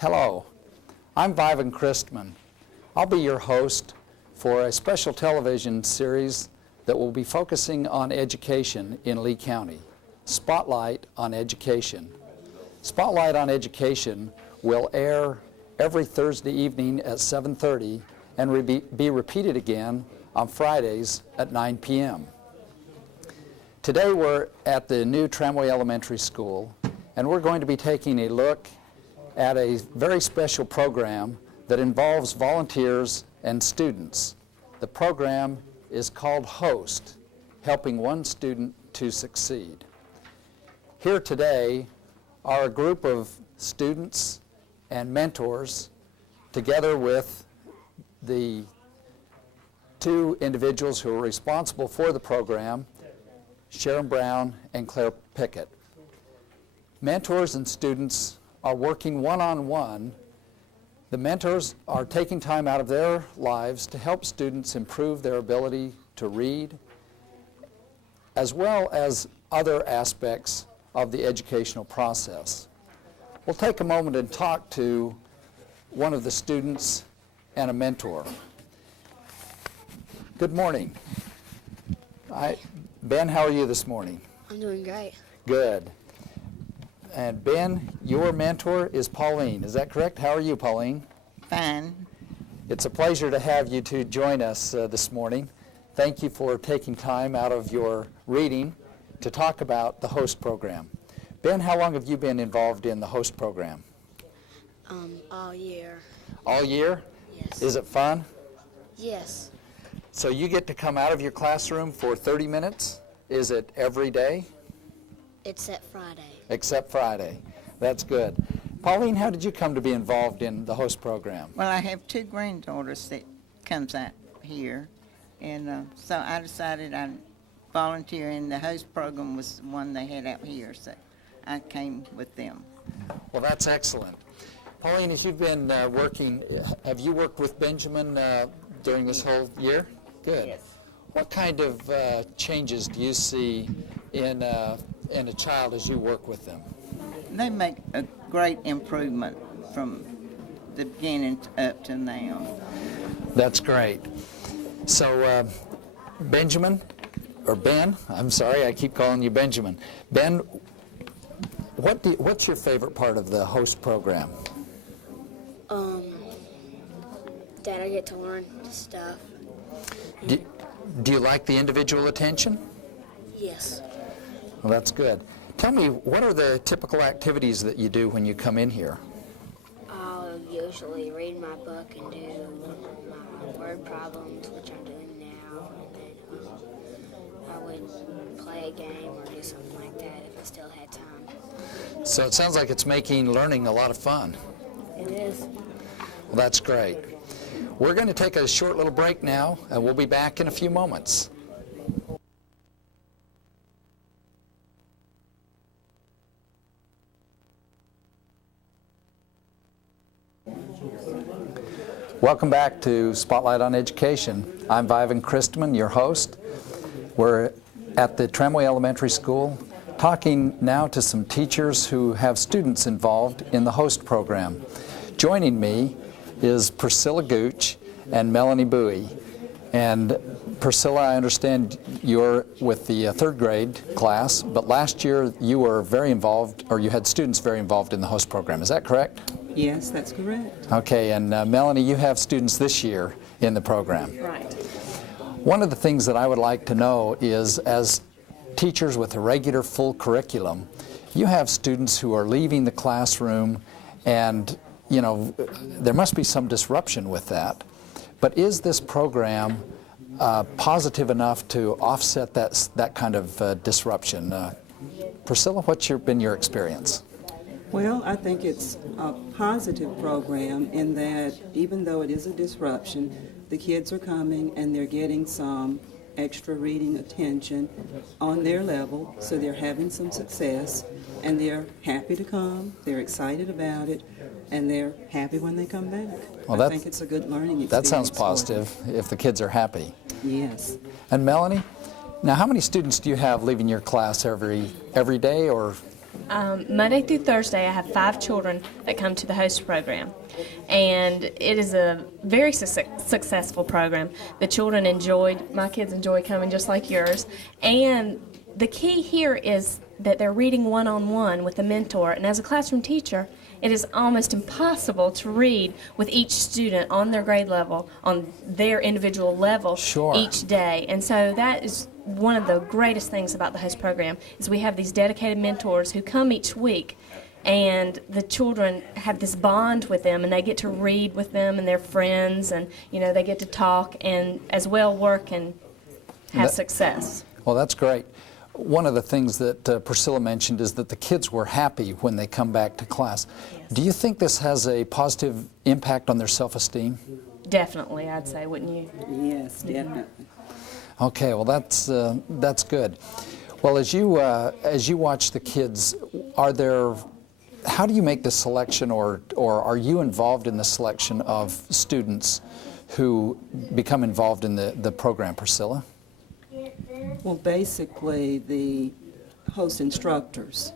Hello, I'm VIVAN CHRISTMAN. I'll be your host for a special television series that will be focusing on education in Lee County, Spotlight on Education. Spotlight on Education will air every Thursday evening at 7:30 and be repeated again on Fridays at 9 p.m. Today we're at the new Tramway Elementary School, and we're going to be taking a look at a very special program that involves volunteers and students. The program is called HOST, Helping One Student to Succeed. Here today are a group of students and mentors together with the two individuals who are responsible for the program, Sharon Brown and Claire Pickett. Mentors and students are working one-on-one. The mentors are taking time out of their lives to help students improve their ability to read, as well as other aspects of the educational process. We'll take a moment and talk to one of the students and a mentor. Good morning. Ben, how are you this morning? I'm doing great. Good. And Ben, your mentor is Pauline. Is that correct? How are you, Pauline? Fine. It's a pleasure to have you two join us this morning. Thank you for taking time out of your reading to talk about the HOST program. Ben, how long have you been involved in the HOST program? All year. All year? Yes. Is it fun? Yes. So you get to come out of your classroom for 30 minutes? Is it every day? Except Friday. Except Friday. That's good. Pauline, how did you come to be involved in the HOST program? Well, I have two granddaughters that comes out here, and so I decided I'd volunteer, and the HOST program was the one they had out here, so I came with them. Well, that's excellent. Pauline, as you've been working, have you worked with Benjamin during this whole year? Good. Yes. What kind of changes do you see in a child as you work with them? They make a great improvement from the beginning up to now. That's great. So Benjamin, or Ben, I'm sorry, I keep calling you Benjamin. Ben, what's your favorite part of the HOST program? That I get to learn stuff. Do you like the individual attention? Yes. Well, that's good. Tell me, what are the typical activities that you do when you come in here? I'll usually read my book and do my word problems, which I'm doing now, and then I would play a game or do something like that if I still had time. So it sounds like it's making learning a lot of fun. It is. Well, that's great. We're going to take a short little break now, and we'll be back in a few moments. Welcome back to Spotlight on Education. I'm VIVAN CHRISTMAN, your host. We're at the Tramway Elementary School talking now to some teachers who have students involved in the HOST program. Joining me is Priscilla Gooch and Melanie Bowie. And Priscilla, I understand you're with the third grade class, but last year you were very involved, or you had students very involved in the HOST program. Is that correct? Yes, that's correct. Okay, and Melanie, you have students this year in the program. Right. One of the things that I would like to know is, as teachers with a regular full curriculum, you have students who are leaving the classroom, and you know, there must be some disruption with that. But is this program positive enough to offset that kind of disruption? Priscilla, what's been your experience? Well, I think it's a positive program in that even though it is a disruption, the kids are coming and they're getting some extra reading attention on their level, so they're having some success, and they're happy to come, they're excited about it, and they're happy when they come back. Well, I think it's a good learning experience. That sounds for positive if the kids are happy. them. Yes. And Melanie, now how many students do you have leaving your class every day, or Monday through Thursday, I have 5 children that come to the host program, and it is a very successful program. My kids enjoy coming just like yours, and the key here is that they're reading one-on-one with a mentor, and as a classroom teacher, it is almost impossible to read with each student on their grade level, on their individual level Sure. each day. And so that is one of the greatest things about the host program is we have these dedicated mentors who come each week, and the children have this bond with them, and they get to read with them and their friends, and they get to talk and as well work and have success. Well, that's great. One of the things that Priscilla mentioned is that the kids were happy when they come back to class. Yes. Do you think this has a positive impact on their self-esteem? Definitely, I'd say, wouldn't you? Yes, definitely. Okay, well that's good. Well, as you watch the kids, how do you make the selection, or are you involved in the selection of students who become involved in the program, Priscilla? Well, basically, the host instructors,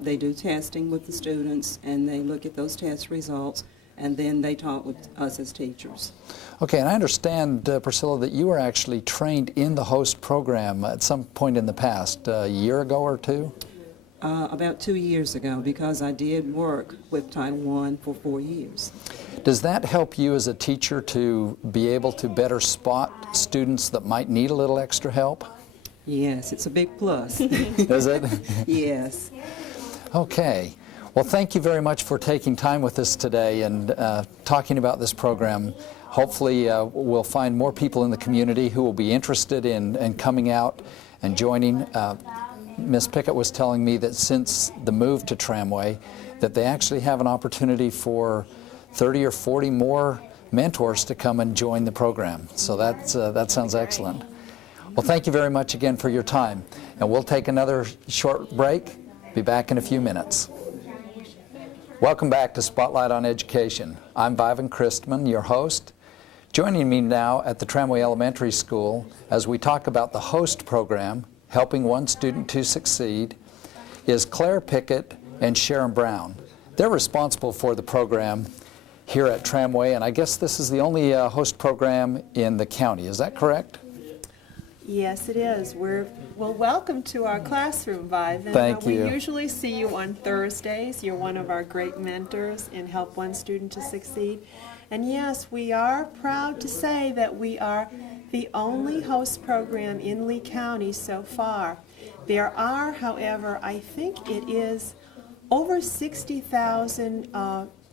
they do testing with the students, and they look at those test results, and then they talk with us as teachers. Okay, and I understand, Priscilla, that you were actually trained in the host program at some point in the past, a year ago or two? About 2 years ago, because I did work with Title I for 4 years. Does that help you as a teacher to be able to better spot students that might need a little extra help? Yes, it's a big plus. Is it? Yes. Okay. Well, thank you very much for taking time with us today and talking about this program. Hopefully we'll find more people in the community who will be interested in coming out and joining. Ms. Pickett was telling me that since the move to Tramway, that they actually have an opportunity for 30 or 40 more mentors to come and join the program. So that sounds excellent. Well, thank you very much again for your time. And we'll take another short break. Be back in a few minutes. Welcome back to Spotlight on Education. I'm VIVAN Christman, your host. Joining me now at the Tramway Elementary School as we talk about the host program, Helping One Student to Succeed, is Claire Pickett and Sharon Brown. They're responsible for the program here at Tramway, and I guess this is the only host program in the county. Is that correct? Yes, it is. Well, welcome to our classroom, Vivan. Thank you. We usually see you on Thursdays. You're one of our great mentors in Help One Student to Succeed. And yes, we are proud to say that we are the only host program in Lee County so far. There are, however, I think it is over 60,000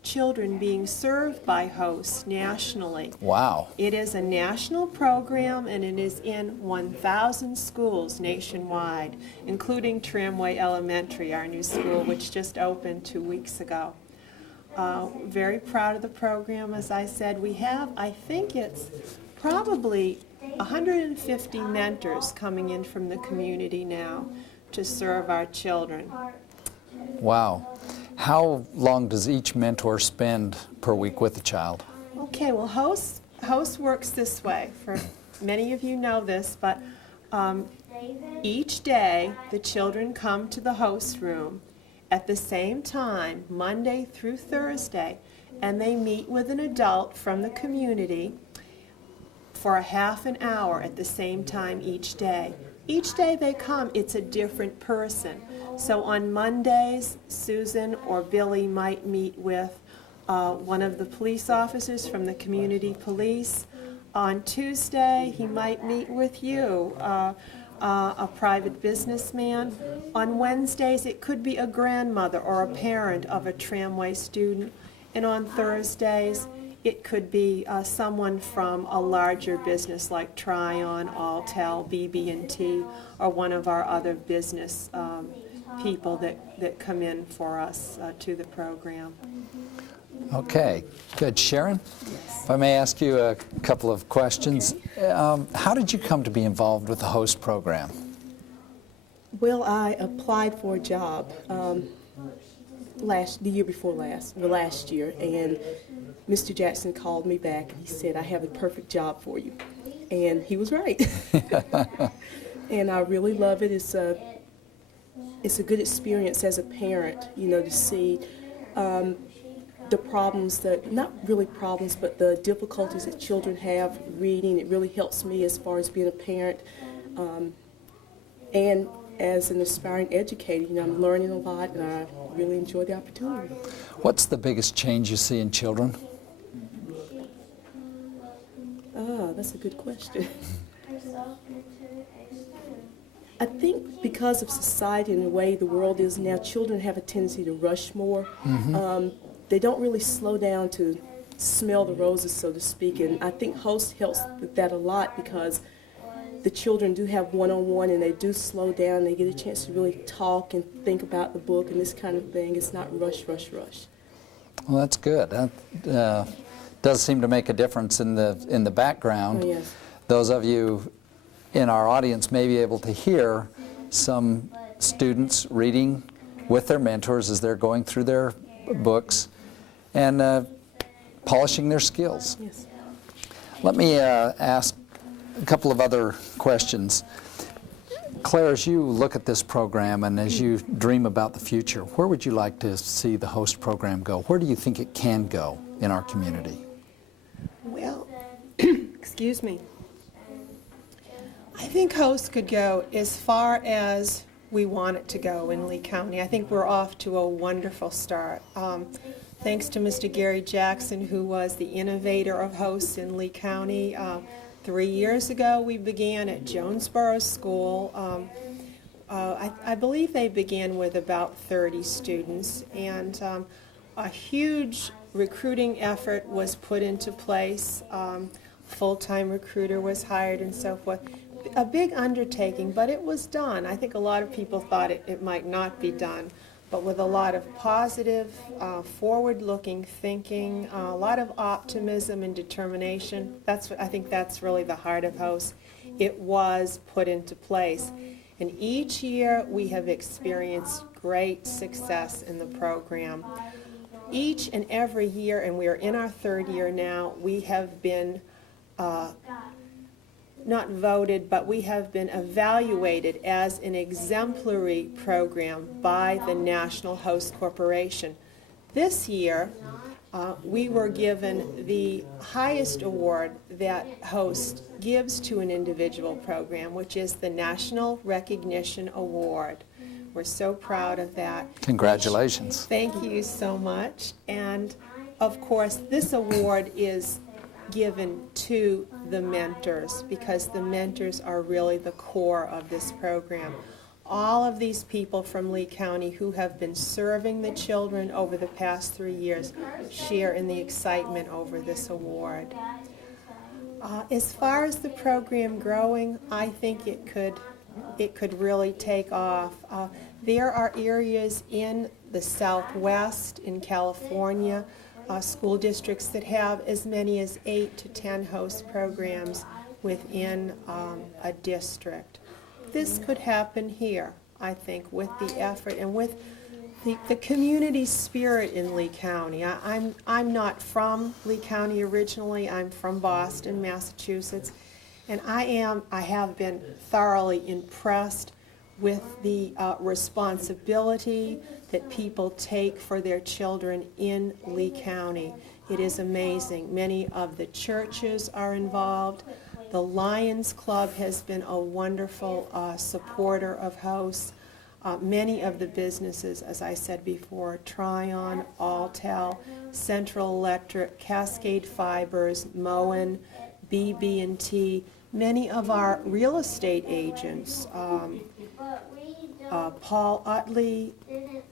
children being served by hosts nationally. Wow. It is a national program, and it is in 1,000 schools nationwide, including Tramway Elementary, our new school, which just opened 2 weeks ago. Very proud of the program. As I said, we have, I think it's probably 150 mentors coming in from the community now to serve our children. Wow. How long does each mentor spend per week with the child? Okay, well, host works this way. For many of you know this, but each day the children come to the host room at the same time, Monday through Thursday, and they meet with an adult from the community for a half an hour at the same time each day. Each day they come, it's a different person. So on Mondays, Susan or Billy might meet with one of the police officers from the community police. On Tuesday, he might meet with you, a private businessman. On Wednesdays, it could be a grandmother or a parent of a Tramway student. And on Thursdays, it could be someone from a larger business like Tryon, Alltel, BB&T, or one of our other business people that come in for us to the program. Okay, good. Sharon, if I may ask you a couple of questions. How did you come to be involved with the host program? Well, I applied for a job the year before last year, and Mr. Jackson called me back and he said, I have a perfect job for you. And he was right. And I really love it. it's a good experience as a parent, you know, to see the problems that, not really problems, but the difficulties that children have reading. It really helps me as far as being a parent and as an aspiring educator. You know, I'm learning a lot, and I really enjoy the opportunity. What's the biggest change you see in children? That's a good question. I think because of society and the way the world is now, children have a tendency to rush more. They don't really slow down to smell the roses, so to speak, and I think Host helps with that a lot because the children do have one-on-one and they do slow down. They get a chance to really talk and think about the book and this kind of thing. It's not rush, rush, rush. Well, that's good. That does seem to make a difference in the background. Oh, yes. Those of you in our audience may be able to hear some students reading with their mentors as they're going through their books and polishing their skills. Yes. Let me ask a couple of other questions. Claire, as you look at this program and as you dream about the future, where would you like to see the Host program go? Where do you think it can go in our community? Well, excuse me. I think Host could go as far as we want it to go in Lee County. I think we're off to a wonderful start. Thanks to Mr. Gary Jackson, who was the innovator of Host in Lee County. 3 years ago, we began at Jonesboro School. I believe they began with about 30 students, and a huge recruiting effort was put into place. Full-time recruiter was hired and so forth. A big undertaking, but it was done. I think a lot of people thought it might not be done, but with a lot of positive, forward-looking thinking, a lot of optimism and determination. I think that's really the heart of Host. It was put into place. And each year we have experienced great success in the program. Each and every year, and we are in our third year now, we have been not voted, but we have been evaluated as an exemplary program by the National Host Corporation. This year, we were given the highest award that Host gives to an individual program, which is the National Recognition Award. We're so proud of that. Congratulations. Thank you so much. And of course, this award is given to the mentors because the mentors are really the core of this program. All of these people from Lee County who have been serving the children over the past 3 years share in the excitement over this award. As far as the program growing, I think it could really take off. There are areas in the Southwest, in California, school districts that have as many as 8 to 10 Host programs within a district. This could happen here, I think, with the effort and with the community spirit in Lee County. I'm not from Lee County originally. I'm from Boston, Massachusetts, and I have been thoroughly impressed with the responsibility that people take for their children in Lee County. It is amazing. Many of the churches are involved. The Lions Club has been a wonderful supporter of Host. Many of the businesses, as I said before, Tryon, Alltel, Central Electric, Cascade Fibers, Moen, BB&T, many of our real estate agents, Paul Utley,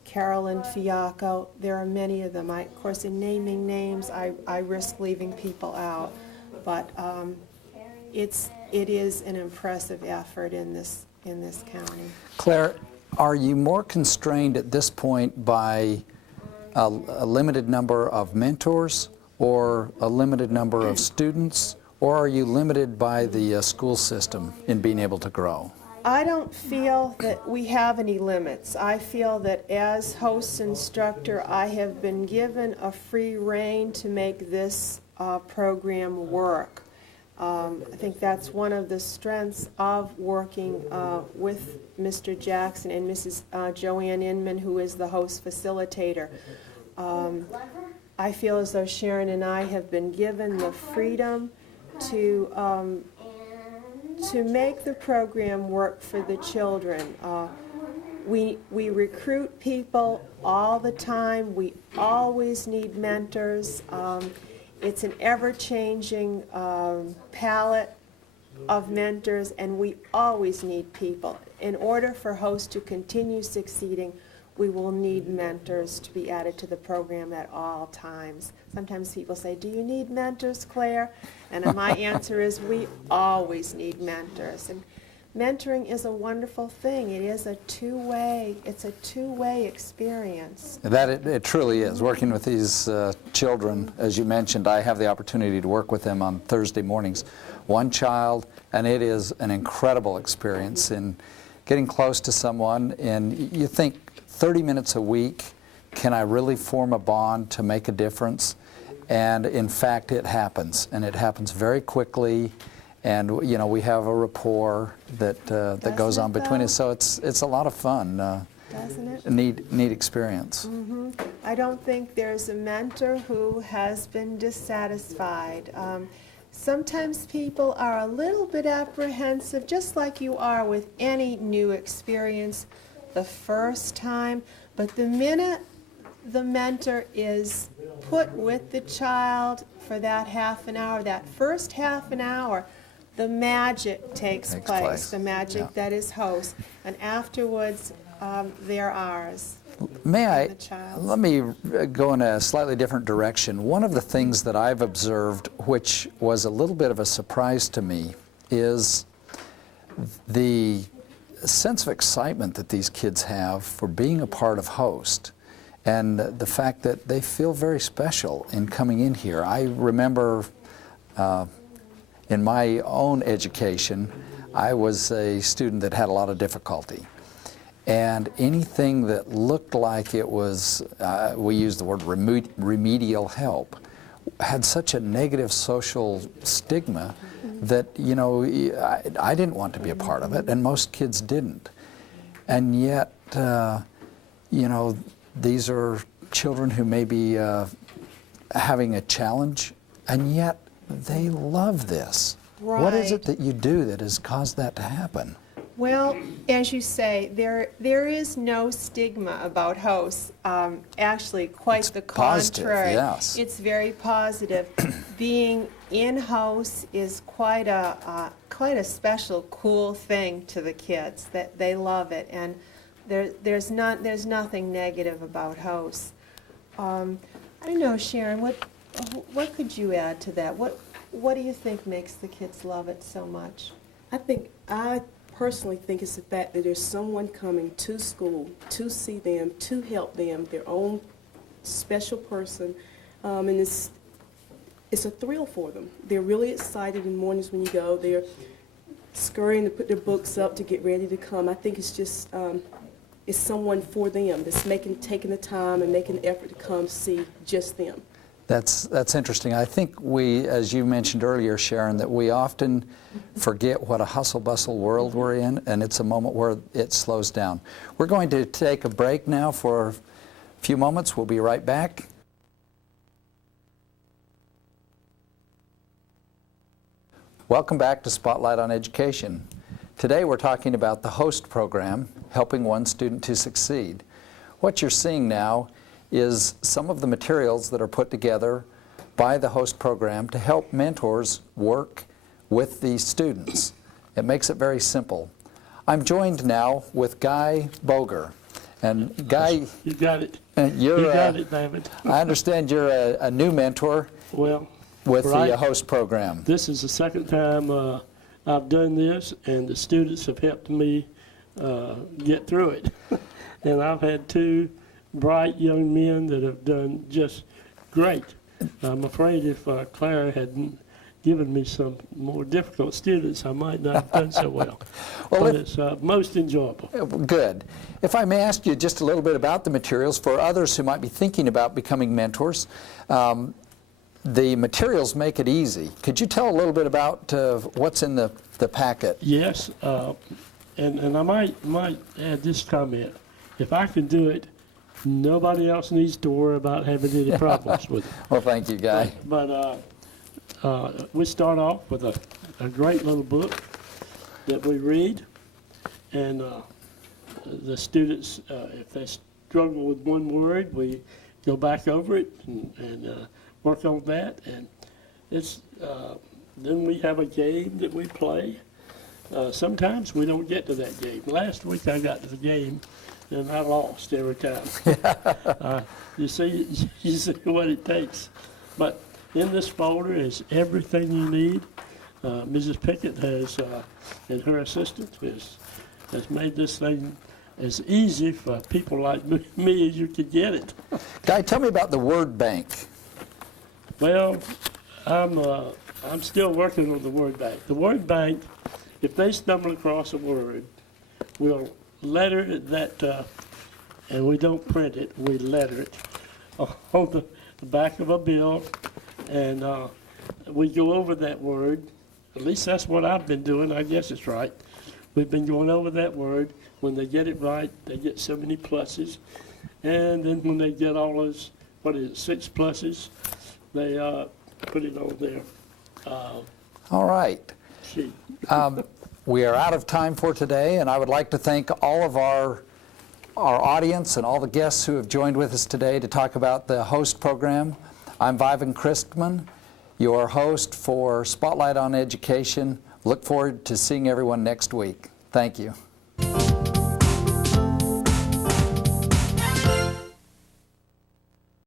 Carolyn Fiacco, there are many of them. Of course, in naming names, I risk leaving people out, but it is an impressive effort in this county. Claire, are you more constrained at this point by a limited number of mentors or a limited number of students, or are you limited by the school system in being able to grow? I don't feel that we have any limits. I feel that as Host instructor, I have been given a free rein to make this program work. I think that's one of the strengths of working with Mr. Jackson and Mrs. Joanne Inman, who is the host facilitator. I feel as though Sharon and I have been given the freedom to make the program work for the children. We recruit people all the time. We always need mentors. It's an ever-changing palette of mentors, and we always need people. In order for hosts to continue succeeding, we will need mentors to be added to the program at all times. Sometimes people say, "Do you need mentors, Claire?" And my answer is, we always need mentors. And mentoring is a wonderful thing. It is a two-way experience. That it truly is. Working with these children, as you mentioned, I have the opportunity to work with them on Thursday mornings. One child, and it is an incredible experience in getting close to someone, and you think 30 minutes a week, can I really form a bond to make a difference? And in fact, it happens, and it happens very quickly. And you know, we have a rapport that goes on between us, so it's a lot of fun. Doesn't it? A neat experience. Mm-hmm. I don't think there's a mentor who has been dissatisfied. Sometimes people are a little bit apprehensive, just like you are with any new experience the first time, but the minute the mentor is put with the child for that half an hour, that first half an hour, the magic takes place, the magic that is host, and afterwards they're ours. Let me go in a slightly different direction. One of the things that I've observed, which was a little bit of a surprise to me, is the sense of excitement that these kids have for being a part of host, and the fact that they feel very special in coming in here. I remember in my own education, I was a student that had a lot of difficulty. And anything that looked like it was, we use the word remedial help, had such a negative social stigma that, you know, I didn't want to be a part of it, and most kids didn't. And yet, you know, these are children who may be having a challenge, and yet they love this. Right. What is it that you do that has caused that to happen? Well, as you say, there is no stigma about hosts. Actually, quite It's the positive, contrary. yes. It's very positive. Being in house is quite a special, cool thing to the kids. That they love it, and there's nothing negative about hosts. I don't know, Sharon. What could you add to that? What do you think makes the kids love it so much? I personally think it's the fact that there's someone coming to school to see them, to help them, their own special person, and it's a thrill for them. They're really excited in the mornings when you go. They're scurrying to put their books up to get ready to come. I think it's just it's someone for them that's taking the time and making the effort to come see just them. That's interesting. I think we, as you mentioned earlier, Sharon, that we often forget what a hustle-bustle world we're in, and it's a moment where it slows down. We're going to take a break now for a few moments. We'll be right back. Welcome back to Spotlight on Education. Today we're talking about the HOST program, helping one student to succeed. What you're seeing now is some of the materials that are put together by the HOST program to help mentors work with these students. It makes it very simple. I'm joined now with Guy Boger. And Guy, you got it. You got it, David. I understand you're a new mentor Well, with right. the HOST program. This is the second time I've done this, and the students have helped me get through it. And I've had two bright young men that have done just great. I'm afraid if Clara hadn't given me some more difficult students, I might not have done so well. But it's most enjoyable. Good. If I may ask you just a little bit about the materials for others who might be thinking about becoming mentors. the materials make it easy. Could you tell a little bit about what's in the packet? Yes, and I might add this comment. If I can do it, nobody else needs to worry about having any problems with it. Well, thank you, Guy. But we start off with a great little book that we read, and the students, if they struggle with one word, we go back over it and work on that. And it's then we have a game that we play. Sometimes we don't get to that game. Last week I got to the game and I lost every time. You see what it takes. But in this folder is everything you need. Mrs. Pickett has, and her assistant has made this thing as easy for people like me as you could get it. Guy, tell me about the word bank. Well, I'm still working on the word bank. The word bank, if they stumble across a word, we'll letter that, and we don't print it, we letter it on the back of a bill, and we go over that word. At least that's what I've been doing. I guess it's right. We've been going over that word. When they get it right, they get so many pluses. And then when they get all those, 6 pluses, they put it on their All right. sheet. We are out of time for today, and I would like to thank all of our audience and all the guests who have joined with us today to talk about the host program. I'm VIVAN Christman, your host for Spotlight on Education. Look forward to seeing everyone next week. Thank you.